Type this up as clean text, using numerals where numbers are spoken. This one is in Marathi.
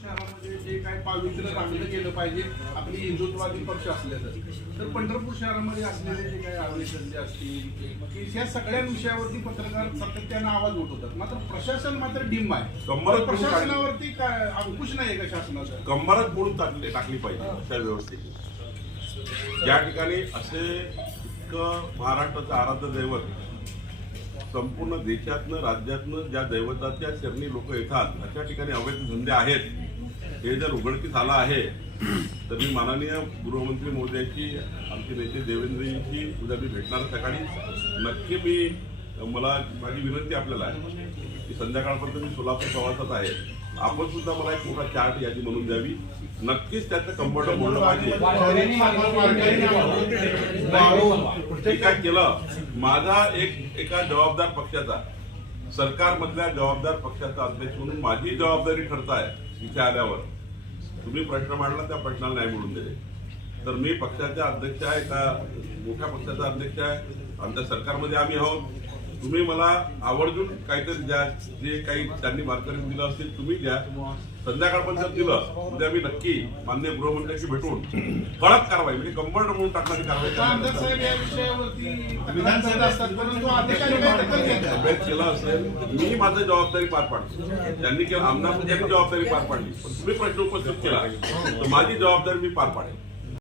शहरामध्ये जे काही पावित्र्य राखलं गेलं पाहिजे आपली हिंदुत्ववादी पक्ष असल्याचं, तर पंढरपूर शहरामध्ये असलेले जे काही आवेदन असतील की या सगळ्या विषयावरती पत्रकार सातत्यानं आवाज उठवतात, मात्र प्रशासन मात्र डिंब आहे. प्रशासनावरती काय अंकुश नाही का शासनाचा? कंबरच बोलून टाकली पाहिजे त्या व्यवस्थेची. ज्या ठिकाणी असे इतकं महाराष्ट्राचं आराध्य दैवत संपूर्ण देशातनं राज्यातनं ज्या दैवताच्या चरणी लोक येतात अशा ठिकाणी अवैध धंदे आहेत, हे जर उघडकीस आलं आहे तर मी माननीय गृहमंत्री महोदयाची, आमचे नेते देवेंद्रजींची उद्या मी भेटणार सकाळी. नक्की मला माझी विनंती आपल्याला आहे की संध्याकाळपर्यंत मी सोलापूर प्रवासात आहे, आपण सुद्धा मला एक मोठा चार्ट यादी म्हणून द्यावी. नक्कीच त्याचं कम्फर्ट बोललं पाहिजे. काय केलं माझा एका जबाबदार पक्षाचा, सरकारमधल्या जबाबदार पक्षाचा अध्यक्ष म्हणून माझी जबाबदारी ठरत आहे इथे आल्यावर. तुम्ही प्रश्न मांडला त्या प्रश्नाला नाही मिळून दिले तर मी पक्षाचा अध्यक्ष आहे, एका मोठ्या पक्षाचा अध्यक्ष आहे, आमच्या सरकारमध्ये आम्ही आहोत. तुम्ही मला आवर्जून काहीतरी द्या, जे काही त्यांनी वारकरी दिलं असेल तुम्ही द्या. संध्याकाळपर्यंत दिलं उद्या मी नक्की माननीय गृहमंत्र्यांशी भेटून कडक कारवाई, म्हणजे कंबरड म्हणून टाकण्याची कारवाई केलं असेल. मी माझी जबाबदारी पार पाडतो, त्यांनी केलं आमदार जबाबदारी पार पाडली, पण तुम्ही प्रश्न उपस्थित केला तर माझी जबाबदारी मी पार पाडेल.